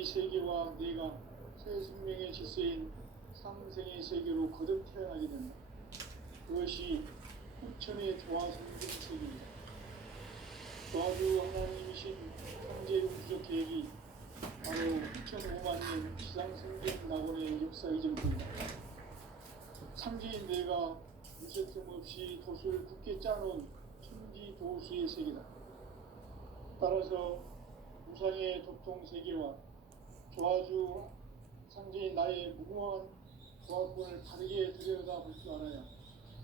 이 세계와 내가 새 생명의 질서인 상생의 세계로 거듭 태어나게 된다. 그것이 후천의 조화 성경 세계이다. 도와주 하나님이신 창제 우주적 계획이 바로 2005만 년 지상생명 낙원의 역사 이전입니다. 상제인 내가 무쇠틈 없이 도수를 굳게 짜놓은 천지 도수의 세계다. 따라서 무상의 도통 세계와 조화주 상제인 나의 무궁한 조화권을 다르게 들여다볼 줄 알아야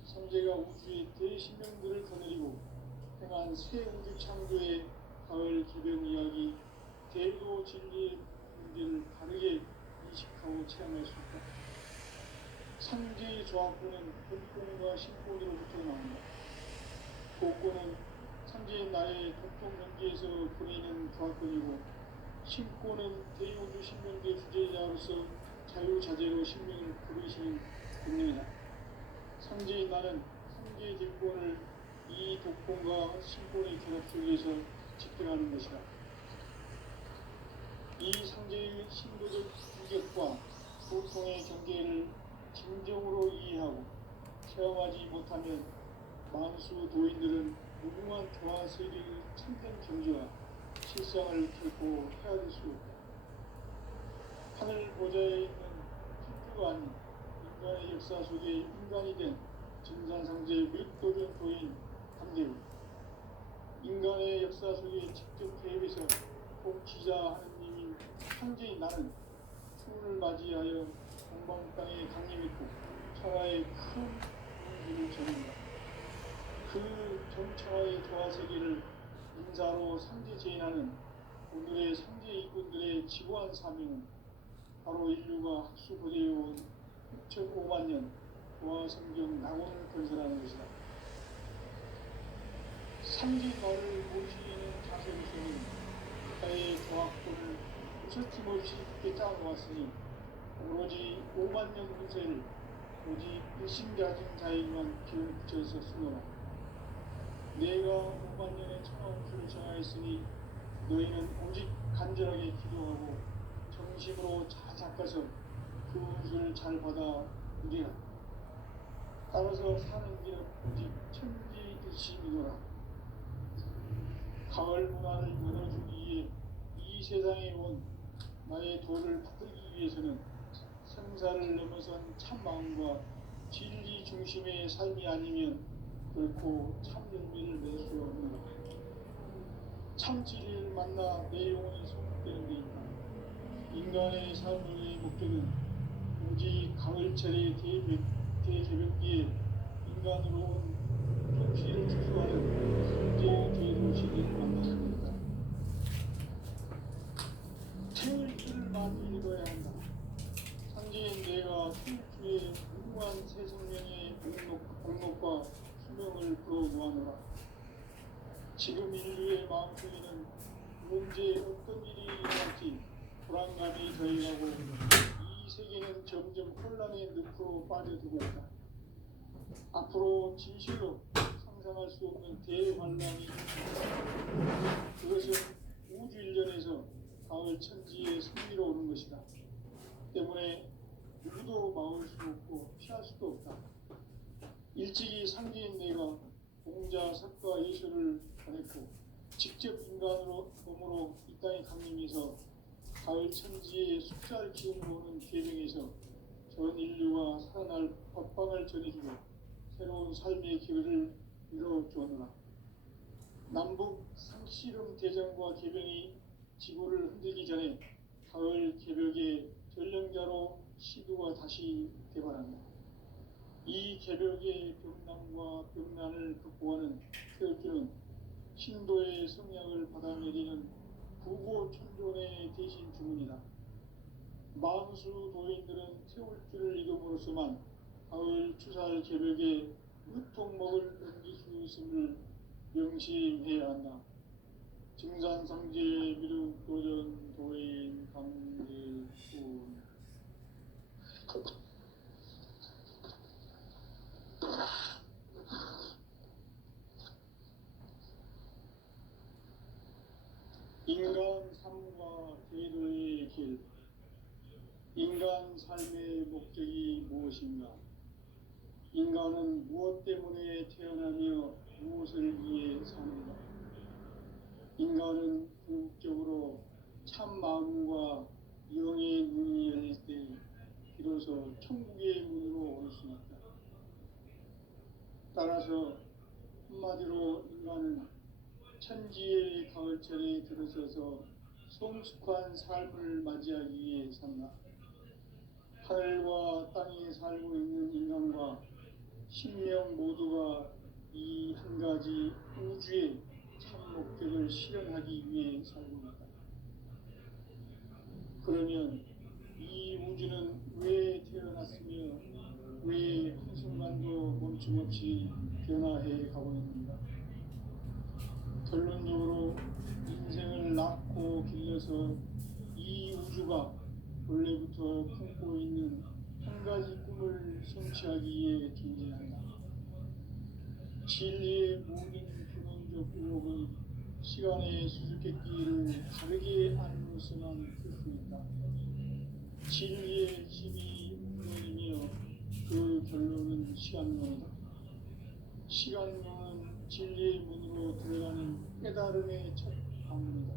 상제가 우주의 대신명들을 거느리고 행한 새 우주 창조의 가을 개변 이야기, 대도 진리의 문제를 다르게 인식하고 체험할 수 있다. 상제의 조합권은 본권과 신권으로부터 나온다. 본권은 상제의 나의 도통 연계에서 보내는 조합권이고, 신권은 대우주 신명계 주제자로서 자유자재로 신명을 부르시는 본능이다. 상제의 나는 상제의 대권을 이 독권과 신권의 결합 속에서 집행하는 것이다. 이 상제의 신도적 규격과 보통의 경계를 진정으로 이해하고 체험하지 못하면 만수 도인들은 무궁한 조화 세계의 참된 경지와 실상을 결코 헤아릴 수 없다. 하늘 보좌에 있는 천주가 아닌 인간의 역사 속에 인간이 된 증산상제의 윗도전 도인 함대우, 인간의 역사 속에 직접 개입해서 통치자 하느님인 상제인 나는 추운을 맞이하여 동방 땅에 강림했고 천하의 큰 운기를 전한다. 그 전천하의 조화 세계를 인사로 상제 제인하는 오늘의 상제 이군들의 지고한 사명은 바로 인류가 학수고대해온 6,500만 년 조화 성경 낙원을 건설하는 것이다. 상제 나를 모시는 자세로서는 나의 조합권을 무쇠팀없이 굳게 짜놓았으니 오로지 5만 년 운세를 오직 일심가진 자에게만 기를 붙여서 쓰노라. 내가 5만 년의 천하 운수를 정하였으니 너희는 오직 간절하게 기도하고 정심으로 잘 닦아서 그 운수를 잘 받아 누리라. 따라서 사는 길은 오직 천지일심이노라. 가을 문화를 열어주기 위해 이 세상에 온 나의 도를 붙들기 위해서는 생사를 넘어선 참 마음과 진리 중심의 삶이 아니면 결코 참 열매를 낼 수 없는 것. 참 진리를 만나 내 영혼이 소멸되는 데 있다. 인간의 삶의 목적은 오직 가을철의 대개벽기에 인간으로 온 통치를 추수하는 성제의 제도 시대를 만나는 것이다. 태울 줄을 많이 읽어야 한다. 상제인 내가 태울주의 무궁한 새 생명의 공록과 수명을 불어놓아노라. 지금 인류의 마음속에는 언제 어떤 일이 일어날지 불안감이 더해가고 이 세계는 점점 혼란의 늪으로 빠져들고 있다. 앞으로 진실로 상상할 수 없는 대환란이 그것은 우주 일련에서 가을 천지의 승리로 오는 것이다. 때문에 누구도 막을 수 없고 피할 수도 없다. 일찍이 상제인 내가 공자 석가 예수를 보냈고 직접 인간으로 몸으로 이 땅에 강림해서 가을 천지의 숫자를 기움으로 오는 계명에서 전 인류가 살아날 법방을 전해주고 새로운 삶의 기회를 이뤄주었노라. 남북 상씨름 대전과 개병이 지구를 흔들기 전에 가을 개벽의 전령자로 시도가 다시 개발한다. 이 개벽의 병남과 병난을 극복하는 태울주는 신도의 성향을 받아내리는 부고천존의 대신 주문이다. 만수 도인들은 태울주를 이름으로서만 가을 추살 개벽에 으통먹을 넘길 수 있음을 명심해야 한다. 증산상제 미륵도전 도인 강제훈 인간 인간 삶과 계도의 길, 인간 삶의 목적이 무엇인가? 인간은 무엇 때문에 태어나며 무엇을 위해 사는가? 인간은 궁극적으로 참 마음과 영의 문이 열릴 때 비로소 천국의 문으로 올 수 있다. 따라서 한마디로 인간은 천지의 가을철에 들어서서 성숙한 삶을 맞이하기 위해 산다. 하늘과 땅에 살고 있는 인간과 신명 모두가 이 한 가지 우주의 참 목적을 실현하기 위해 살고 있다. 그러면 이 우주는 왜 태어났으며 왜 한순간도 멈춤없이 변화해 가고 있는가? 결론적으로 인생을 낳고 길러서 이 우주가 원래부터 품고 있는 한 가지 꿈을 성취하기 위해 존재한다. 진리의 모든 근원적 의혹은 시간의 수수께끼를 다르게 안으로서만 풀 수 있다. 진리의 힘이 근원이며 그 결론은 시간론이다. 시간론은 진리의 문으로 들어가는 깨달음의 첫 방문이다.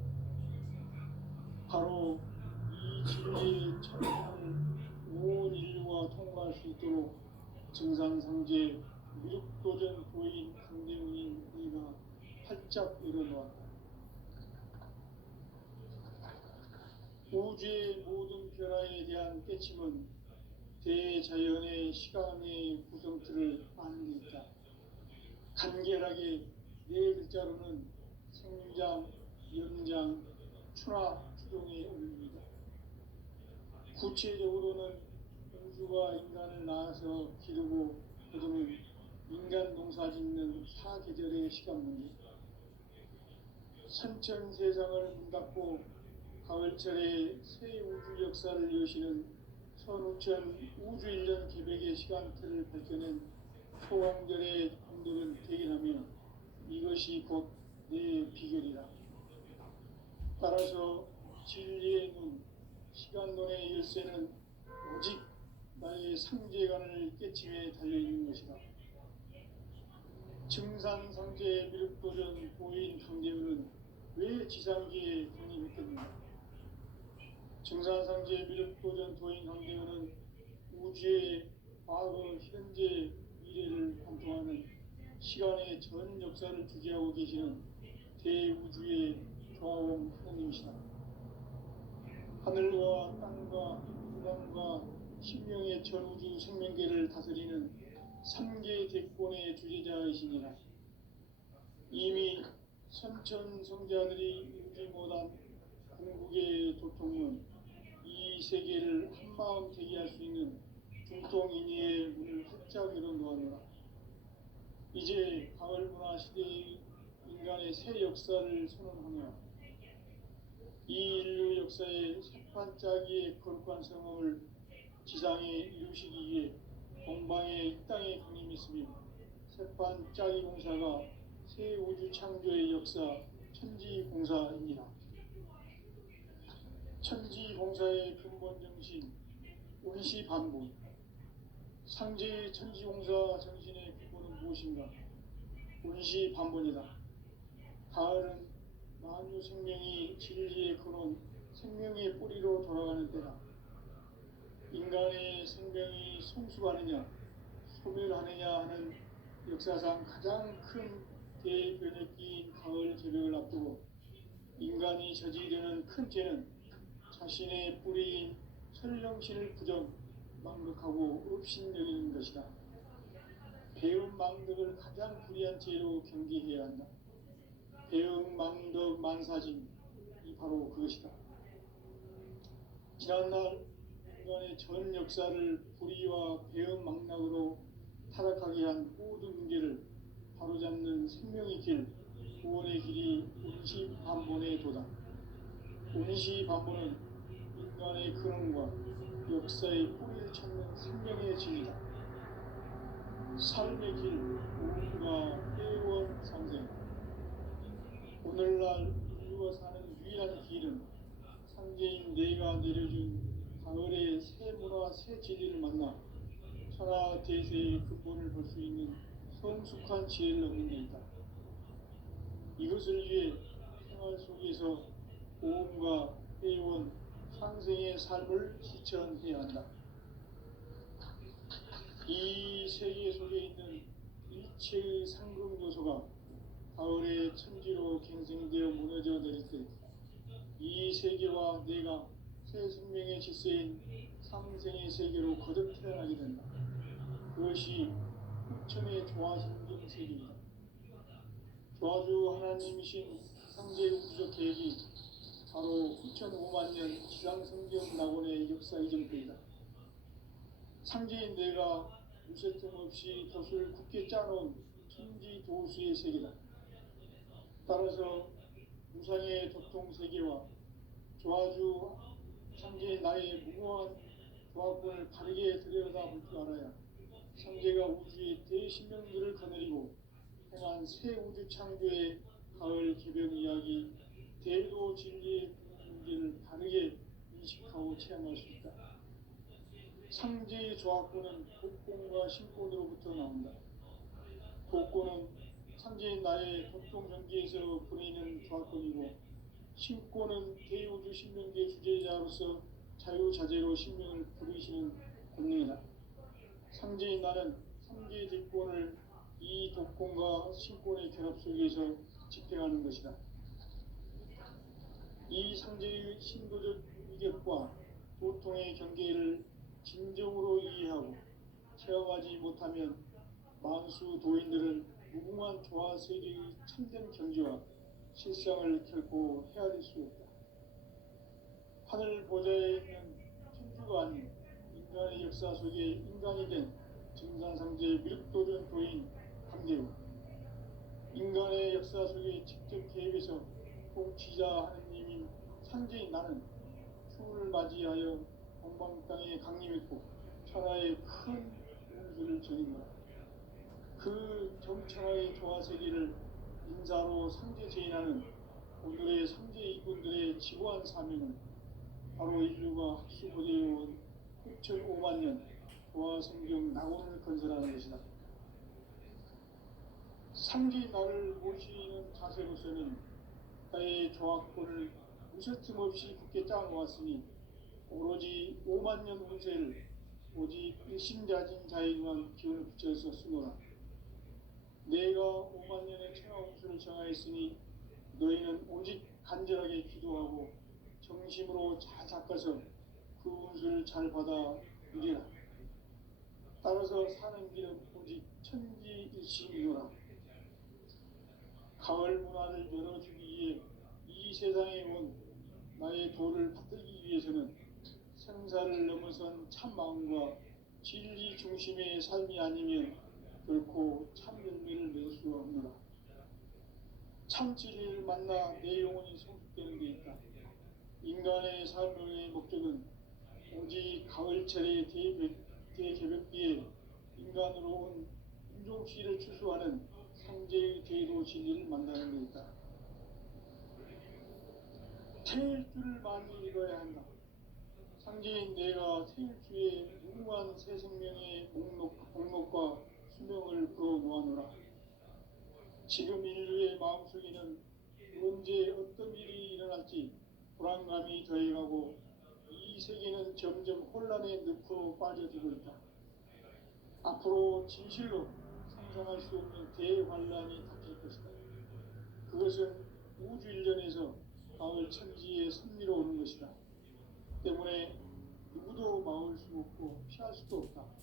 바로 이 진리의 첫 방을 온 인류가 통과할 수 있도록 증상상제 미륵도전 도인 강대문인 이가 활짝 열어놓았다. 우주의 모든 변화에 대한 깨침은 대자연의 시간의 구성틀을 아는 데 있다. 간결하게 네 글자로는 생장, 연장, 추나 추동의 의미이다. 구체적으로는 우주가 인간을 낳아서 기르고 거두는 인간 농사 짓는 사계절의 시간 문제, 선천 세상을 문 닫고 가을철에 새 우주 역사를 여시는 선우천 우주 1년 계백의 시간틀을 밝혀낸 소강절의 공덕은 대견하며 이것이 곧 내 비결이다. 따라서 진리의 눈, 시간론의 열쇠는 오직 나의 상제관을 깨침에 달려있는 것이다. 증산상제 미륵도전 도인 강대문은 왜 지상기에 독립했겠는가? 증산상제 미륵도전 도인 강대문은 우주의 과거, 현재, 미래를 관통하는 시간의 전 역사를 주재하고 계시는 대우주의 조화원 하나님이시다. 하늘과 땅과 인간과 신명의 전우주 생명계를 다스리는 3계 대권의 주제자이시니라. 이미 선천성자들이 울지 못한 궁극의 도통은 이 세계를 한마음 되게 할 수 있는 중통인의의 문을 활짝 열어놓았노라. 이제 가을문화 시대의 인간의 새 역사를 선언하며 이 인류 역사의 새판짜기의 거룩한 성험을 지상에 이루시기 위해 동방의 이 땅에 강림했으며 새판짜기 공사가 새 우주 창조의 역사 천지공사입니다. 천지공사의 근본 정신 운시반본, 상제의 천지공사 정신의 근본은 무엇인가? 운시반본이다. 가을은 만유 생명이 진리의 근원, 생명의 뿌리로 돌아가는 때다. 인간의 생명이 성숙하느냐, 소멸하느냐 하는 역사상 가장 큰 대변혁기인 가을 제벽을 앞두고 인간이 저지르는 큰 죄는 자신의 뿌리인 설령신을 부정, 망덕하고 업신여기는 것이다. 배움 망덕을 가장 불의한 죄로 경계해야 한다. 배움 망덕 만사짐이 바로 그것이다. 지난날 인간의 전 역사를 불의와 배움 망락으로 타락하게 한 모든 문제를 바로잡는 생명의 길, 구원의 길이 운시반본에 도다. 운시반본은 인간의 근원과 역사의 뿌리를 찾는 생명의 진리다. 삶의 길, 무언가 회원 상생. 오늘날 인류가 사는 유일한 길은 상제인 내가 내려준 가을의 새 문화 새 진리를 만나 천하 대세의 근본을 볼 수 있는 성숙한 지혜를 얻는 데 있다. 이것을 위해 생활 속에서 고음과 회원, 상생의 삶을 실천해야 한다. 이 세계 속에 있는 일체의 상금 요소가 가을의 천지로 갱생되어 무너져 내릴 때 이 세계와 내가 새 생명의 질서인 상생의 세계로 거듭 태어나게 된다. 그것이 후천의 조화신경 세계이다. 조화주 하나님이신 상제 우주적 계획이 바로 후천 5만 년 지상성경 낙원의 역사 이전부이다. 상제인 내가 무쇠틈 없이 돛을 굳게 짜놓은 천지 도수의 세계다. 따라서 무상의 도통 세계와 조화주 상제인 나의 무고한 조화권을 바르게 들여다볼 줄 알아야 상제가 우주의 대신명들을 거느리고 행한 새 우주 창조의 가을 개변 이야기 대도 진리의 문제를 바르게 인식하고 체험할 수 있다. 상제의 조화권은 복권과 신권으로부터 나온다. 복권은 상제인 나의 도통 경계에서 보내는 조화권이고 신권은 대우주 신명계 주제자로서 자유자재로 신명을 부르시는 권능이다. 상제인 나는 상제의 대권을 이 독권과 신권의 결합 속에서 집행하는 것이다. 이 상제의 신도적 위력과 도통의 경계를 진정으로 이해하고 체험하지 못하면 만수 도인들은 무궁한 조화 세계의 참된 경지와 실상을 결코 헤아릴 수 없다. 하늘 보좌에 있는 천주가 아닌 인간의 역사 속에 인간이 된 증산상제의 미륵도전 도인 강대우, 인간의 역사 속에 직접 개입해서 통치자 하느님인 상제인 나는 추운을 맞이하여 동방 땅에 강림했고 천하의 큰 운수를 전인 거다. 그 정천하의 조화 세계를 인사로 상제 제인하는 오늘의 상제 이군들의 지고한 사명은 바로 인류가 학수고대해온 6,500만 년 조화 성경 낙원을 건설하는 것이다. 상제 나를 모시는 자세로서는 나의 조화권을 무쇠틈 없이 굳게 짜놓았으니 오로지 5만 년 운세를 오직 일심자진 자에게만 기운을 붙여서 쓰노라. 내가 5만 년의 천하 운수를 정하였으니 너희는 오직 간절하게 기도하고 정심으로 잘 닦아서 그 운수를 잘 받아 누리라. 따라서 사는 길은 오직 천지일심이노라. 가을 문화를 열어주기 위해 이 세상에 온 나의 도를 받들기 위해서는 생사를 넘어선 참 마음과 진리 중심의 삶이 아니면 결코 참 열매를 맺을 수가 없노라. 참 진리를 만나 내 영혼이 성숙되는 데 있다. 인간의 삶의 목적은 오직 가을철의 대개벽기에 인간으로 온 인종씨를 추수하는 상제의 대도 진리를 만나는 데 있다. 태일주를 많이 읽어야 한다. 상제인 내가 태일주의 무궁한 새 생명의 목록과 수명을 불어놓아노라. 지금 인류의 마음속에는 언제 어떤 일이 일어날지 불안감이 더해가고 이 세계는 점점 혼란의 늪으로 빠져들고 있다. 앞으로 진실로 상상할 수 없는 대환란이 닥칠 것이다. 그것은 우주 일전에서 가을 천지의 섭리로 오는 것이다. 때문에 누구도 막을 수 없고 피할 수도 없다.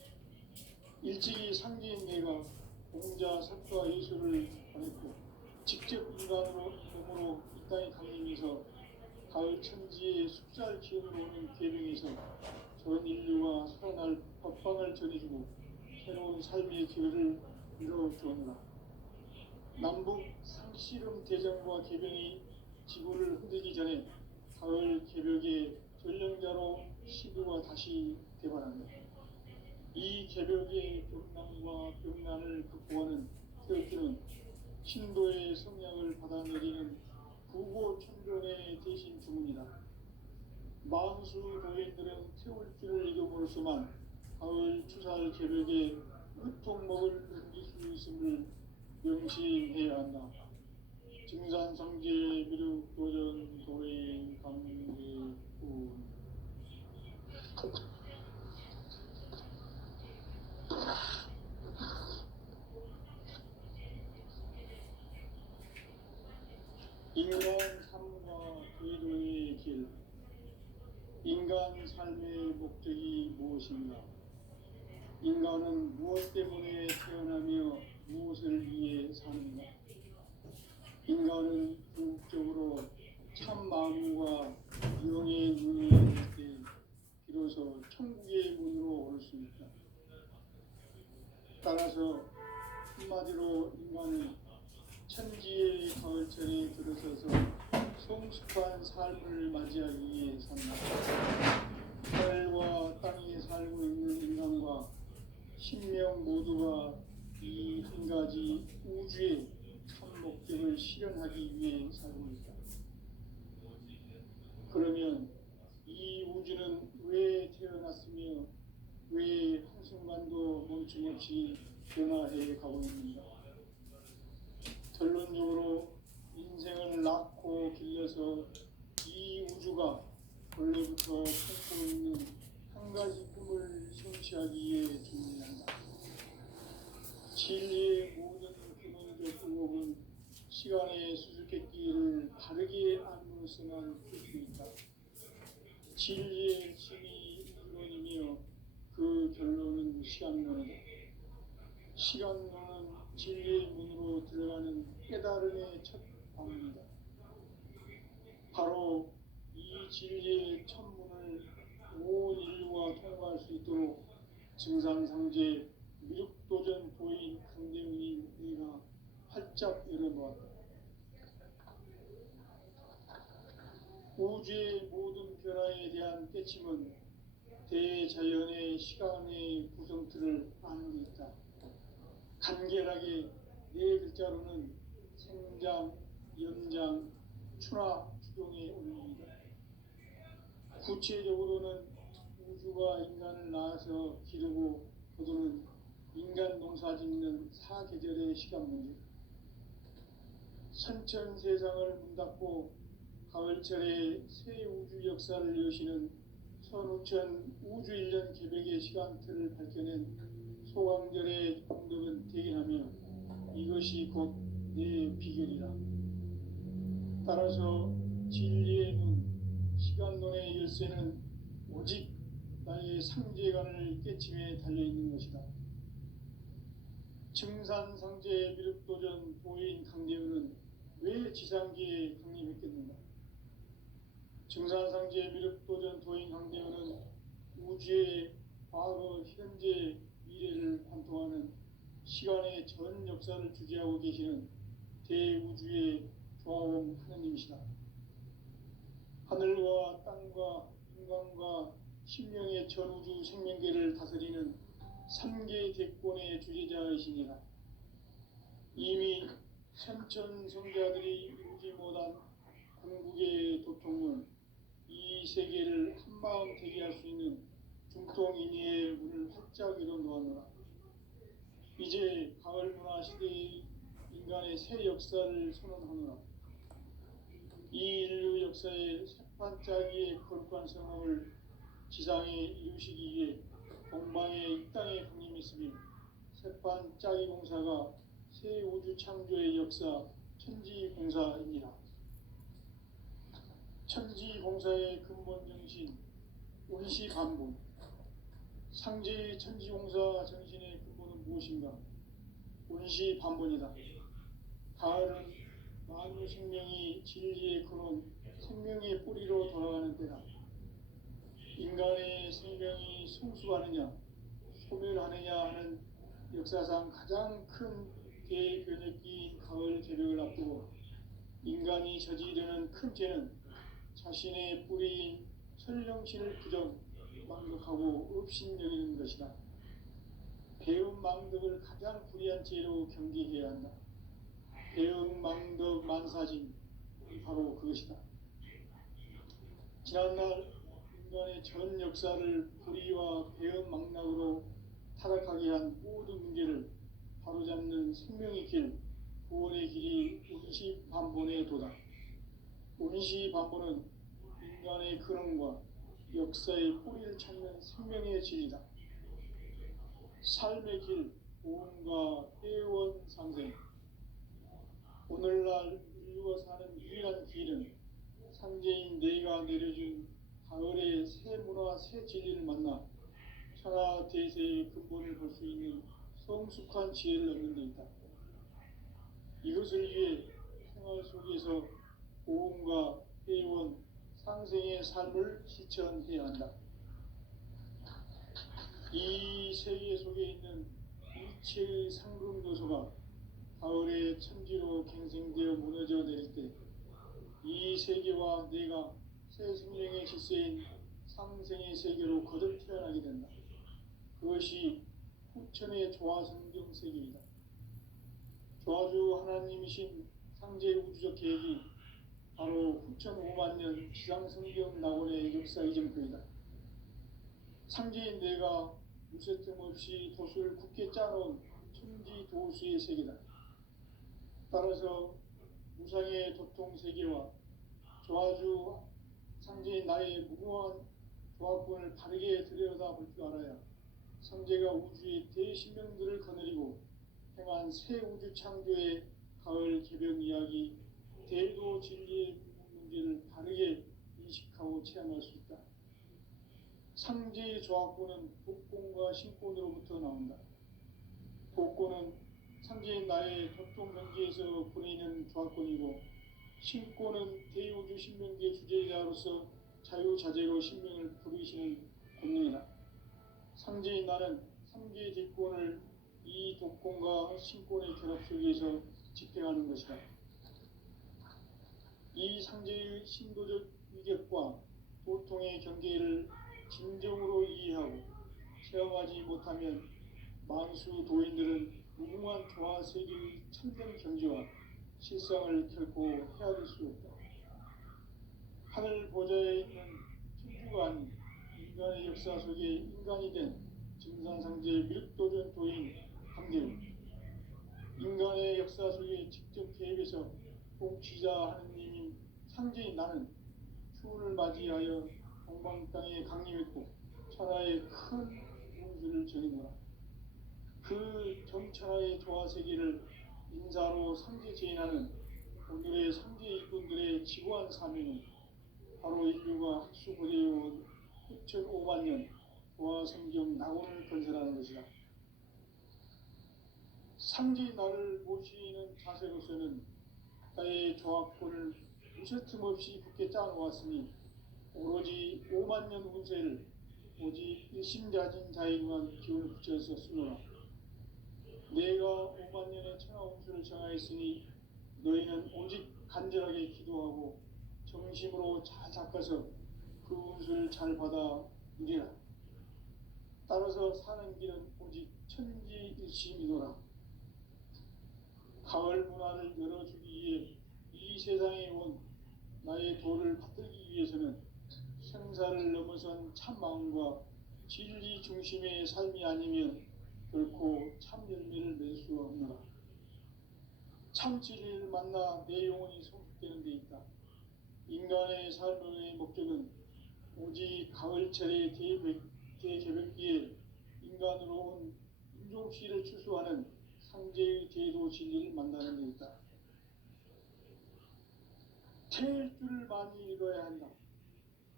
일찍이 상제인 내가 공자, 석가, 예수를 보냈고 직접 인간으로 몸으로 이 땅에 강림해서 가을 천지의 숲살 기운으로 오는 계명에서 전 인류가 살아날 법방을 전해주고 새로운 삶의 기회를 이뤄주었노라. 남북 상씨름 대전과 개병이 지구를 흔들기 전에 가을 개벽의 전령자로 시도가 다시 개발한다. 이 개벽의 병난과 병난을 극복하는 태극기는 신도의 성량을 받아내리는 구고천존의 대신 주문이다. 만수 도인들은 태울 줄을 잊어버렸지만 가을 추살 새벽에 으통먹을 넘길 수 있음을 명심해야 한다. 증산상제 미륵 도전 도인 강계군. 인간 삶과 대도의 길. 인간 삶의 목적이 무엇인가? 인간은 무엇 때문에 태어나며 무엇을 위해 사는가? 인간은 궁극적으로 참 마음과 영의 눈이 열릴 때 비로소 천국의 문으로 올 수 있다. 따라서 한마디로 인간은 천지의 가을철에 들어서서 성숙한 삶을 맞이하기 위해 산다. 하늘과 땅에 살고 있는 인간과 신명 모두가 이 한 가지 우주의 참 목적을 실현하기 위해 살고 있다. 그러면 이 우주는 왜 태어났으며 왜 한순간도 멈춤없이 변화해 가고 있는가? 결론적으로 인생을 낳고 길러서 이 우주가 원래부터 품고 있는 한 가지 꿈을 성취하기 위해 준비한다. 진리의 모든 근원적 의혹은 시간의 수수께끼를 바르게 알므로서만 풀 수 있다. 진리의 핵심이 이론이며 그 결론은 시간론이다. 시간론은 진리의 문으로 들어가는 깨달음의 첫 방문이다. 바로 이 진리의 첫 문을 온 인류가 통과할 수 있도록 증산상제 미륵도전 도인 강대훈이 우리가 활짝 열어놓았다. 우주의 모든 변화에 대한 깨침은 대자연의 시간의 구성틀을 아는 데 있다. 간결하게 네 글자로는 생장, 연장, 추나 추동의 원리이다. 구체적으로는 우주가 인간을 낳아서 기르고 거두는 인간 농사 짓는 사계절의 시간 문제. 선천 세상을 문닫고 가을철에 새 우주 역사를 여시는 선우천 우주 1년 개백의 시간틀을 밝혀낸 소강절의 공덕은 대견하며 이것이 곧 내 비결이라. 따라서 진리의 눈, 시간론의 열쇠는 오직 나의 상제관을 깨침에 달려있는 것이다. 증산상제 미륵도전 도인 강대훈은 왜 지상계에 강림했겠는가? 증산상제 미륵도전 도인 강대훈은 우주의 과거, 현재, 미래를 관통하는 시간의 전 역사를 주재하고 계시는 대우주의 조화원 하느님이시다. 하늘과 땅과 인간과 신명의 전우주 생명계를 다스리는 3계 대권의 주재자이시니라. 이미 선천 성자들이 이루지 못한 궁극의 도통은 이 세계를 한마음 되게 할 수 있는 중통인의의 문을 활짝 열어놓았노라. 이제 가을 문화 시대의 인간의 새 역사를 선언하노라. 이 인류 역사의 새반짝이의 거룩한 성함을 지상에 이루시기 위해 동방의 이 땅에 강림했으며 새반짝이 공사가 새 우주 창조의 역사 천지공사입니다. 천지공사의 근본 정신 원시반복. 상제의 천지공사 정신의 근본은 무엇인가? 원시반복이다. 가을은 만유 생명이 진리의 근원, 생명의 뿌리로 돌아가는 때다. 인간의 생명이 성숙하느냐, 소멸하느냐 하는 역사상 가장 큰 대변혁기인 가을 개벽을 앞두고 인간이 저지르는 큰 죄는 자신의 뿌리인 설령신을 부정, 망덕하고 업신여기는 것이다. 배움 망덕을 가장 불의한 죄로 경계해야 한다. 배움 망덕 만사진, 바로 그것이다. 지난날 인간의 전 역사를 불의와 배은망락으로 타락하게 한 모든 문제를 바로잡는 생명의 길, 구원의 길이 운시반본에 도다. 운시반본은 인간의 근원과 역사의 뿌리를 찾는 생명의 진리다. 삶의 길, 보험과 회원상생. 오늘날 인류가 사는 유일한 길은 상제인 내가 내려준 가을의 새 문화, 새 진리를 만나 천하 대세의 근본을 볼 수 있는 성숙한 지혜를 얻는 데 있다. 이것을 위해 생활 속에서 보험과 회원, 상생의 삶을 실천해야 한다. 이 세계 속에 있는 일체의 상금 요소가 가을의 천지로 갱생되어 무너져 내릴 때 이 세계와 내가 새 생명의 질서인 상생의 세계로 거듭 태어나게 된다. 그것이 후천의 조화성경 세계이다. 조화주 하나님이신 상제 우주적 계획이 바로 후천 5만 년 지상성경 낙원의 역사 이정표이다. 상제인 내가 무쇠 틈 없이 도수를 굳게 짜놓은 천지 도수의 세계다. 따라서 무상의 도통 세계와 조화주 상제인 나의 무궁한 조합권을 바르게 들여다볼 줄 알아야 상제가 우주의 대신명들을 거느리고 행한 새 우주 창조의 가을 개벽 이야기, 대도 진리의 문제를 바르게 인식하고 체험할 수 있다. 상제의 조합권은 복권과 신권으로부터 나온다. 복권은 상제인 나의 도통 경계에서 보내는 조합권이고, 신권은 대우주 신명계 주제자로서 자유자재로 신명을 부르시는 권능이다. 상제인 나는 3개의 뒷권을 이 독권과 신권의 결합 속에서 집행하는 것이다. 이 상제의 신도적 위격과 도통의 경계를 진정으로 이해하고 체험하지 못하면 만수 도인들은 무궁한 조화 세계의 참된 경지와 실상을 결코 헤아릴 수 없다. 하늘 보좌에 있는 천주가 아닌 인간의 역사 속에 인간이 된 증산상제 밀도전 도인 강대우, 인간의 역사 속에 직접 개입해서 통치자 하느님인 상제인 나는 추운을 맞이하여 동방 땅에 강림했고 천하의 큰 운수를 정해놓아 그 정천하의 조화 세계를 인사로 상제 제인하는 오늘의 상제 일꾼들의 지구한 사명은 바로 인류가 학수고대해온 후천 5만 년 조화 성경 낙원을 건설하는 것이다. 상제인 나를 모시는 자세로서는 나의 조합권을 무쇠틈 없이 굳게 짜놓았으니 오로지 5만 년 운세를 오직 일심자진 자에게만 기운을 붙여서 쓰노라. 내가 5만 년의 천하 운수를 정하였으니 너희는 오직 간절하게 기도하고 정심으로 잘 닦아서 그 운수를 잘 받아 누리라. 따라서 사는 길은 오직 천지일심이노라. 가을 문화를 열어주기 위해 이 세상에 온 나의 도를 받들기 위해서는 생사를 넘어선 참 마음과 진리 중심의 삶이 아니면 결코 참 열매를 맺을 수가 없노라. 참 진리를 만나 내 영혼이 성숙되는 데 있다. 인간의 삶의 목적은 오직 가을철의 대개벽기에 인간으로 온 인종시를 추수하는 상제의 제도 진리를 만나는 데 있다. 태일주를 많이 읽어야 한다.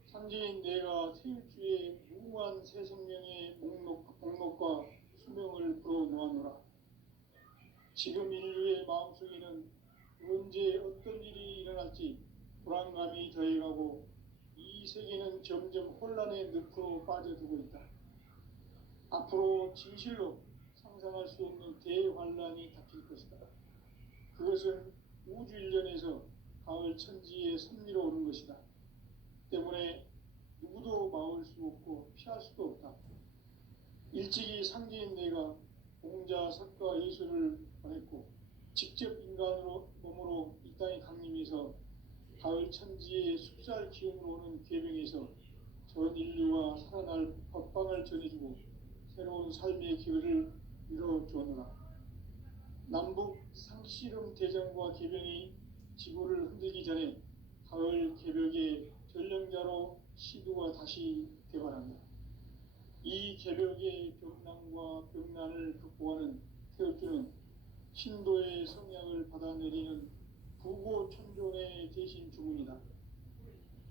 상제인 내가 태일주의 무궁한 새 생명의 목록과 수명을 불어놓아노라. 지금 인류의 마음속에는 언제 어떤 일이 일어날지 불안감이 더해가고 이 세계는 점점 혼란의 늪으로 빠져들고 있다. 앞으로 진실로 상상할 수 없는 대환란이 닥칠 것이다. 그것은 우주 일련에서 가을 천지의 섭리로 오는 것이다. 때문에 누구도 막을 수 없고 피할 수도 없다. 일찍이 상제인 내가 공자, 석가, 예수를 보냈고 직접 인간으로 몸으로 이 땅에 강림해서 가을 천지의 숲살 기운으로 오는 궤병에서 전 인류가 살아날 법방을 전해주고 새로운 삶의 기회를 열어주었노라. 남북 상씨름 대전과 궤병이 지구를 흔들기 전에 가을 개벽의 전령자로 시도가 다시 되관합니다. 이 개벽의 벽난과 벽난을 극복하는 태엽주는 신도의 성약을 받아내리는 부고천존의 대신 주문이다.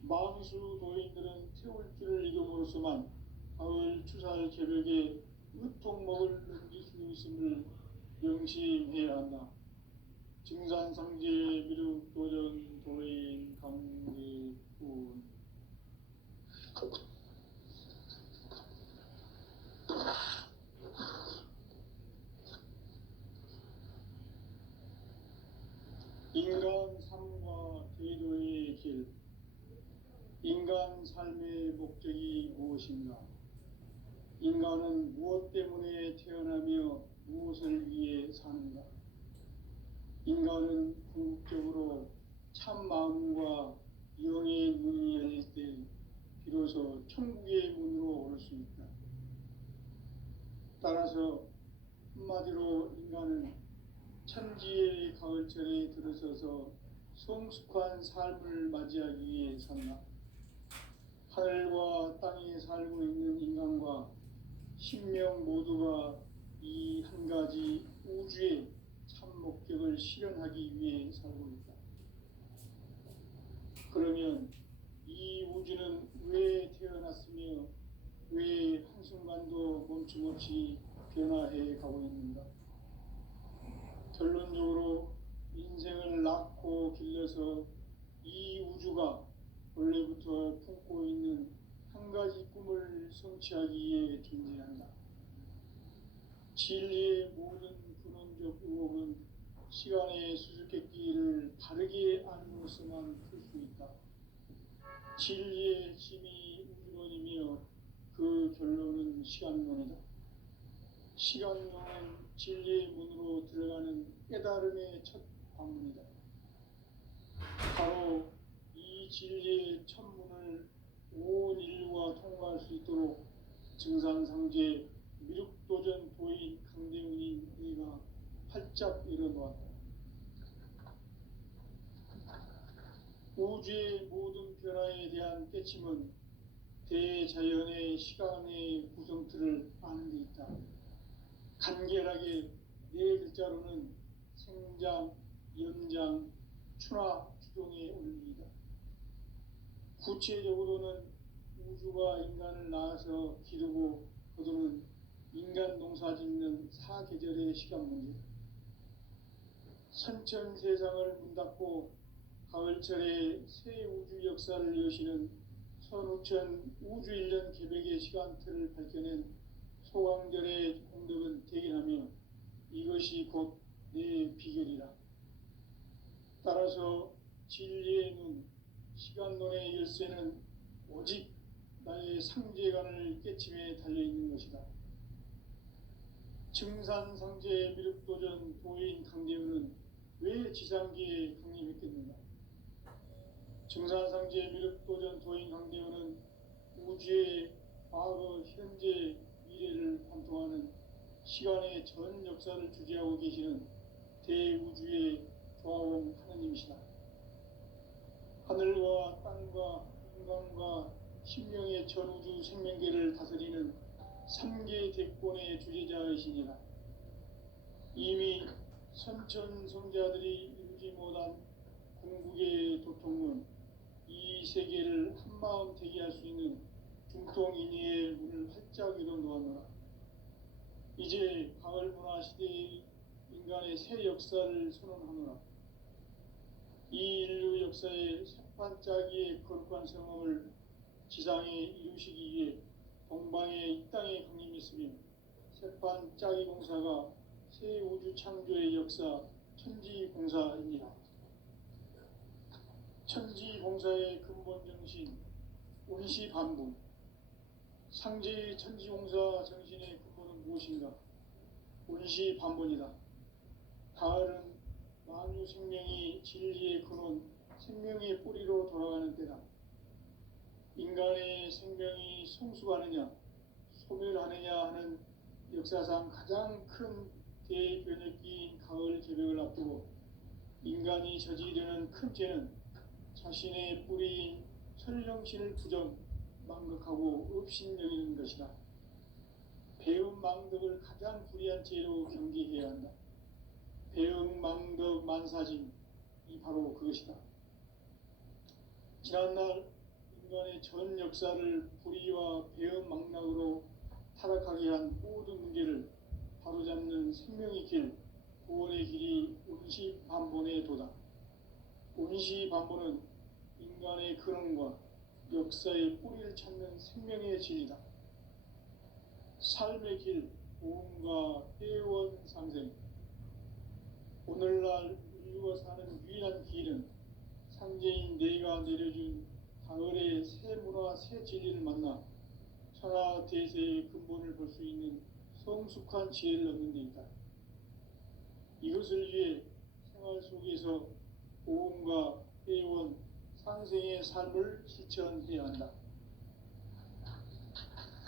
망수 도인들은 태울주를 이름으로서만 가을 추살 개벽의 으통먹을 넘길 수 있음을 명심해야 한다. 증산상제 미륵도전 도인 강대군. 인간 삶과 제도의 길. 인간 삶의 목적이 무엇인가? 인간은 무엇 때문에 태어나며 무엇을 위해 사는가? 인간은 궁극적으로 참 마음과 영의 문이 열릴 때 비로소 천국의 문으로 올 수 있다. 따라서 한마디로 인간은 천지의 가을철에 들어서서 성숙한 삶을 맞이하기 위해 산다. 하늘과 땅에 살고 있는 인간과 신명 모두가 이 한 가지 우주의 참 목적을 실현하기 위해 살고 있다. 그러면 이 우주는 왜 태어났으며 왜 한순간도 멈춤없이 변화해 가고 있는가? 결론적으로 인생을 낳고 길러서 이 우주가 원래부터 품고 있는 한 가지 꿈을 성취하기 위해 존재한다. 진리의 모든 근원적 의혹은 시간의 수수께끼를 바르게 알므로서만 풀 수 있다. 진리의 힘이 우주론이며 그 결론은 시간론이다. 시간론은 진리의 문으로 들어가는 깨달음의 첫 방문이다. 바로 이 진리의 첫 문을 온 인류가 통과할 수 있도록 증산상제 미륵도전 도인 강대훈인 이가 활짝 열어놓았다. 우주의 모든 변화에 대한 깨침은 대자연의 시간의 구성틀을 아는 데 있다. 간결하게 네 글자로는 생장, 연장, 추나, 추종의 원리이다. 구체적으로는 우주가 인간을 낳아서 기르고 거두는 인간 농사 짓는 사계절의 시간 문제. 선천 세상을 문 닫고 가을철에 새 우주 역사를 여시는 선우천 우주 1년 개벽의 시간틀을 밝혀낸 소강절의 공덕은 대견하며 이것이 곧 내 비결이라. 따라서 진리의 눈, 시간론의 열쇠는 오직 나의 상제관을 깨침에 달려있는 것이다. 증산상제 미륵도전 도인 강대훈은 왜 지상기에 강림했겠는가? 증산상제 미륵도전 도인 강대훈은 우주의 과거, 현재, 미래를 관통하는 시간의 전 역사를 주재하고 계시는 대우주의 조화원 하느님이시다. 하늘과 땅과 인간과 신명의 전우주 생명계를 다스리는 3계 대권의 주재자이시니라. 이미 선천성자들이 이루지 못한 궁극의 도통문, 이 세계를 한마음 되게 할 수 있는 중통인의의 문을 활짝 열어놓았노라. 이제 가을 문화 시대의 인간의 새 역사를 선언하노라. 이 인류 역사의 새반짝이의 거룩한 성험을 지상에 이루시기 위해 동방의 이 땅에 강림했으며 새반짝이 공사가 새 우주 창조의 역사 천지공사입니다. 천지공사의 근본 정신 운시반분. 상제의 천지공사 정신의 근본은 무엇인가? 운시반분이다. 가을은 만유 생명이 진리의 근원 생명의 뿌리로 돌아가는 때다. 인간의 생명이 성숙하느냐 소멸하느냐 하는 역사상 가장 큰 대변혁기인 가을 개벽을 앞두고 인간이 저지르는 큰 죄는 자신의 뿌리인 설령신을 부정 망각하고 업신여기는 것이다. 배음 망덕을 가장 불의한 죄로 경계해야 한다. 배음 망덕 만사진이 바로 그것이다. 지난날 인간의 전 역사를 불의와 배음 망락으로 타락하게 한 모든 문제를 바로잡는 생명의 길, 구원의 길이 운시반본의 도다. 운시반본은 인간의 근원과 역사의 뿌리를 찾는 생명의 진리다. 삶의 길, 보험과 회원 상생. 오늘날 인류가 사는 유일한 길은 상제인 내가 내려준 가을의 새 문화, 새 진리를 만나 천하 대세의 근본을 볼 수 있는 성숙한 지혜를 얻는 데 있다. 이것을 위해 생활 속에서 보험과 회원, 상생의 삶을 실천해야 한다.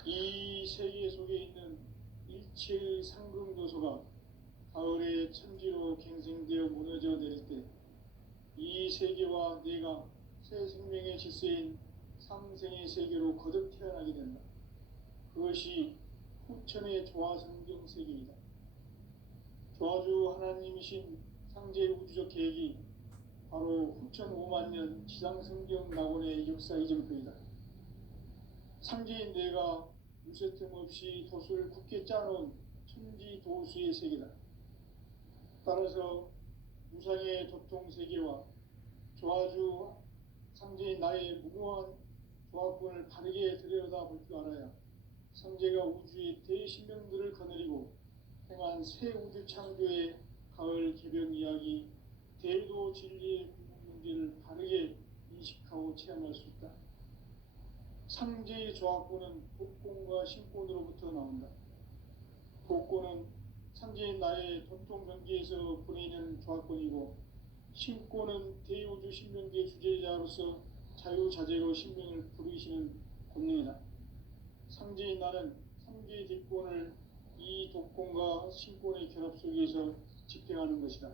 이 세계 속에 있는 일체의 상금도서가 가을의 천지로 갱생되어 무너져 내릴 때 이 세계와 내가 새 생명의 질서인 상생의 세계로 거듭 태어나게 된다. 그것이 후천의 조화성경 세계이다. 조화주 하나님이신 상제 우주적 계획이 바로 후천 5만 년 지상성경 낙원의 역사 이전표이다. 상제인 내가 무쇠 틈 없이 도수를 굳게 짜놓은 천지 도수의 세계다. 따라서 무상의 도통 세계와 조화주 상제인 나의 무궁한 조합권을 바르게 들여다볼 줄 알아야 상제가 우주의 대신명들을 거느리고 행한 새 우주 창조의 가을 개변 이야기, 대도 진리의 문제를 바르게 인식하고 체험할 수 있다. 상제의 조합권은 복권과 신권으로부터 나온다. 복권은 상제인 나의 돈통 경계에서 보내는 조합권이고, 신권은 대우주 신명계 주제자로서 자유자재로 신명을 부르시는 권능이다. 상제인 나는 상제의 뒷권을 이 독권과 신권의 결합 속에서 집행하는 것이다.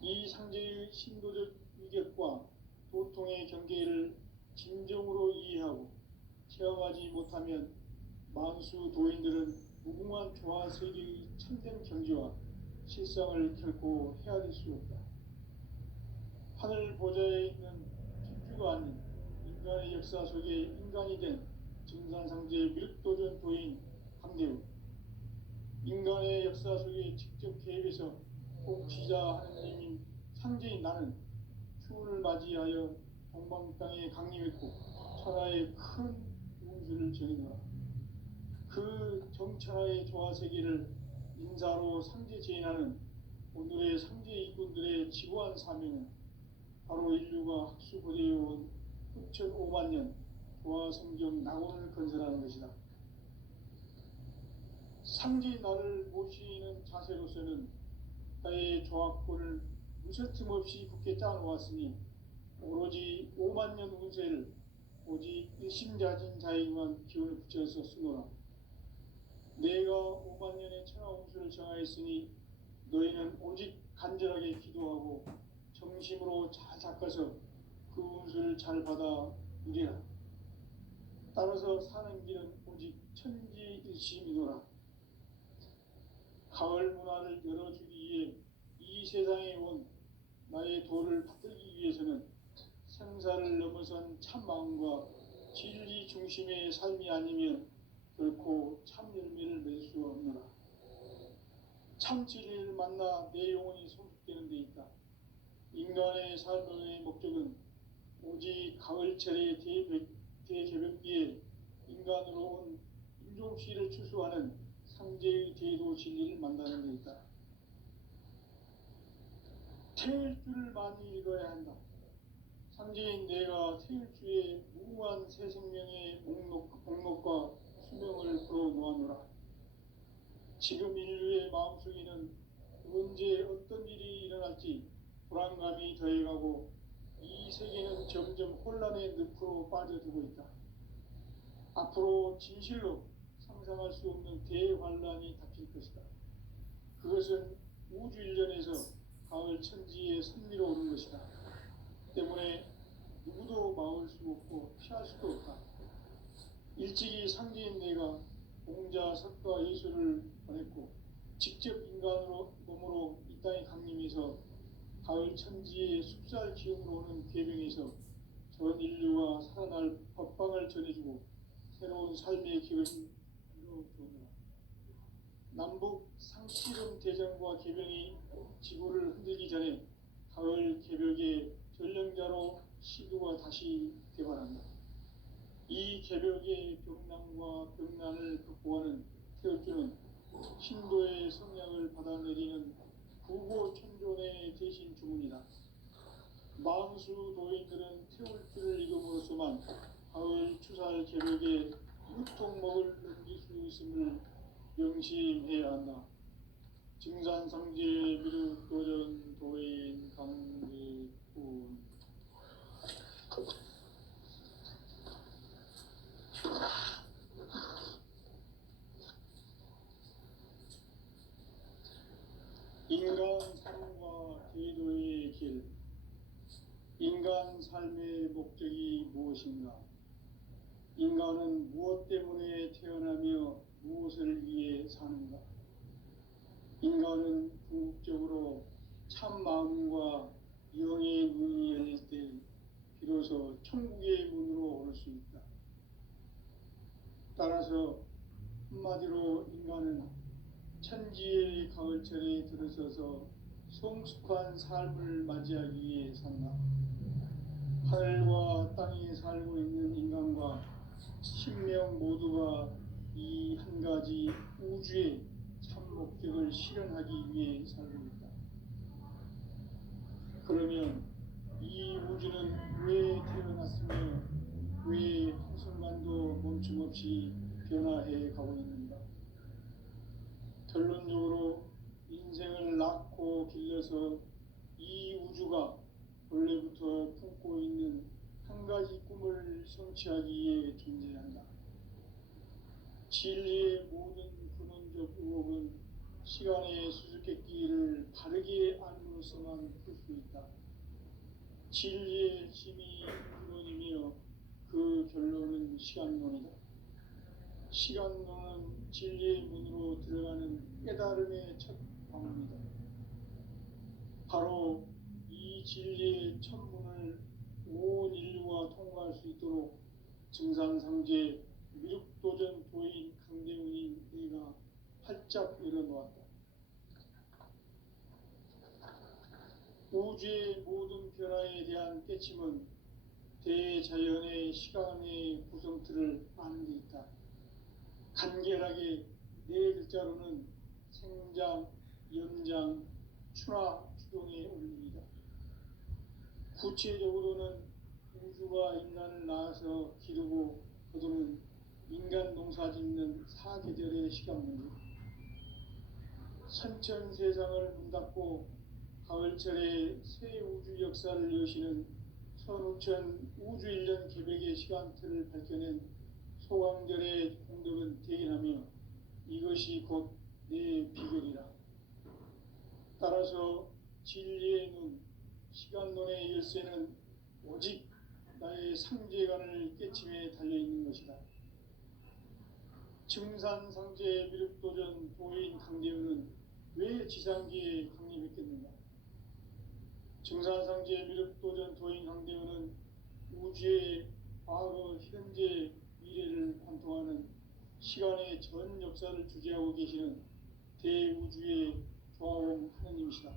이 상제의 신도적 위격과 도통의 경계를 진정으로 이해하고 체험하지 못하면 만수 도인들은 무궁한 조화 세계의 참된 경지와 실상을 결코 헤아릴 수 없다. 하늘 보좌에 있는 천주가 아닌 인간의 역사 속에 인간이 된 증산상제의 밀도전 도인 강대우, 인간의 역사 속에 직접 개입해서 복지자 하느님인 상제인 나는 추운을 맞이하여 동방 땅에 강림했고 천하의 큰 운수를 정의노라. 그 정천하의 조화세계를 인사로 상제 제인하는 오늘의 상제 일꾼들의 지고한 사명은 바로 인류가 학수고대해온 후천 5만 년 조화성경 낙원을 건설하는 것이다. 상제인 나를 모시는 자세로서는 나의 조합권을 무쇠틈 없이 굳게 짜놓았으니 오로지 5만 년 운세를 오직 일심자진 자에게만 기운을 붙여서 쓰노라. 내가 5만 년의 천하 운수를 정하였으니 너희는 오직 간절하게 기도하고 정심으로 잘 닦아서 그 운수를 잘 받아 누리라. 따라서 사는 길은 오직 천지일심이노라. 가을 문화를 열어주기 위해 이 세상에 온 나의 도를 붙들기 위해서는 생사를 넘어선 참마음과 진리 중심의 삶이 아니면 결코 참 열매를 맺을 수 없노라. 참 진리를 만나 내 영혼이 성숙되는 데 있다. 인간의 삶의 목적은 오직 가을철의 대개벽기에 인간으로 온 인종시를 추수하는 상제의 대도 진리를 만나는 데 있다. 태일주를 많이 읽어야 한다. 상제인 내가 태일주의 무궁한 새 생명의 목록과 수명을 불어놓아노라. 지금 인류의 마음속에는 언제 어떤 일이 일어날지 불안감이 더해가고 이 세계는 점점 혼란의 늪으로 빠져들고 있다. 앞으로 진실로 상상할 수 없는 대환란이 닥칠 것이다. 그것은 우주 일련에서 가을 천지의 선미로 오는 것이다. 때문에 누구도 막을 수 없고 피할 수도 없다. 일찍이 상제인 내가 공자, 석가, 예수를 보냈고 직접 인간으로 몸으로 이 땅에 강림해서 가을 천지의 숲살 기운으로 오는 계명에서 전 인류가 살아날 법방을 전해주고 새로운 삶의 기회를 이루어주노라. 남북 상씨름 대전과 계명이 지구를 흔들기 전에 가을 개벽의 전령자로 시도가 다시 개발한다. 이 개벽의 병난과 병난을 극복하는 태어주는 신도의 성량을 받아내리는 구고천존의 대신 주문이다. 망수 도인들은 태울주를 이름으로서만 가을 추살 개벽에 유통목을 넘길 수 있음을 명심해야 한다. 증산상제 미륵도전 도인 강대군. 인간 삶과 제도의 길. 인간 삶의 목적이 무엇인가? 인간은 무엇 때문에 태어나며 무엇을 위해 사는가? 인간은 궁극적으로 참 마음과 영의 문이 열릴 때 비로소 천국의 문으로 오를 수 있다. 따라서 한마디로 인간은 천지의 가을철에 들어서서 성숙한 삶을 맞이하기 위해 산다. 하늘과 땅에 살고 있는 인간과 신명 모두가 이 한 가지 우주의 참 목적을 실현하기 위해 살고 있다. 그러면 이 우주는 왜 태어났으며 왜 한순간도 멈춤없이 변화해 가고 있는가? 결론적으로 인생을 낳고 길러서 이 우주가 원래부터 품고 있는 한 가지 꿈을 성취하기 위해 존재한다. 진리의 모든 근원적 의혹은 시간의 수수께끼를 바르게 알므로서만 풀 수 있다. 진리의 핵심이 근원이며 그 결론은 시간론이다. 시간론은 진리의 문으로 들어가는 깨달음의 첫 방문이다. 바로 이 진리의 첫 문을 온 인류가 통과할 수 있도록 증산상제 미륵도전 도인 강대훈이 내가 활짝 열어놓았다. 우주의 모든 변화에 대한 깨침은 대자연의 시간의 구성틀을 아는 데 있다. 간결하게 네 글자로는 생장, 연장, 추나, 추동의 원리이다. 구체적으로는 우주가 인간을 낳아서 기르고 거두는 인간 농사 짓는 사계절의 시간 문제. 선천 세상을 문 닫고 가을철에 새 우주 역사를 여시는 선우천 우주 일년 개벽의 시간틀을 밝혀낸 소강절의 공덕은 대견하며 이것이 곧 내 비결이라. 따라서 진리의 눈, 시간론의 열쇠는 오직 나의 상제관을 깨침에 달려있는 것이다. 증산상제 미륵도전 도인 강대훈은 왜 지상기에 강림했겠는가? 증산상제 미륵도전 도인 강대훈은 우주의 과거, 현재, 미래를 관통하는 시간의 전 역사를 주재하고 계시는 대우주의 조화원 하느님이시다.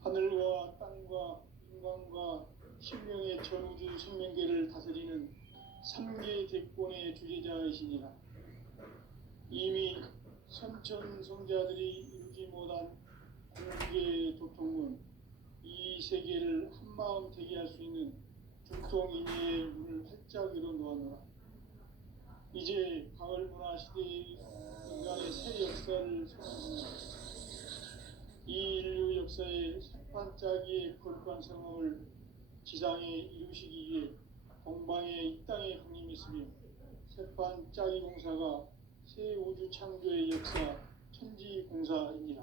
하늘과 땅과 인간과 신명의 전우주 생명계를 다스리는 삼계 대권의 주제자이시니라. 이미 선천성자들이 이루지 못한 공국의 도통문, 이 세계를 한마음 되게 할 수 있는 중통인의 문을 활짝 열어놓았노라. 이제 가을 문화 시대의 인간의 새 역사를 선언합니다. 이 인류 역사의 새반짜기의 거룩한 성업을 지상에 이루시기 위해 동방의 이 땅에 강림했으며 새반짜기 공사가 새 우주 창조의 역사 천지 공사입니다.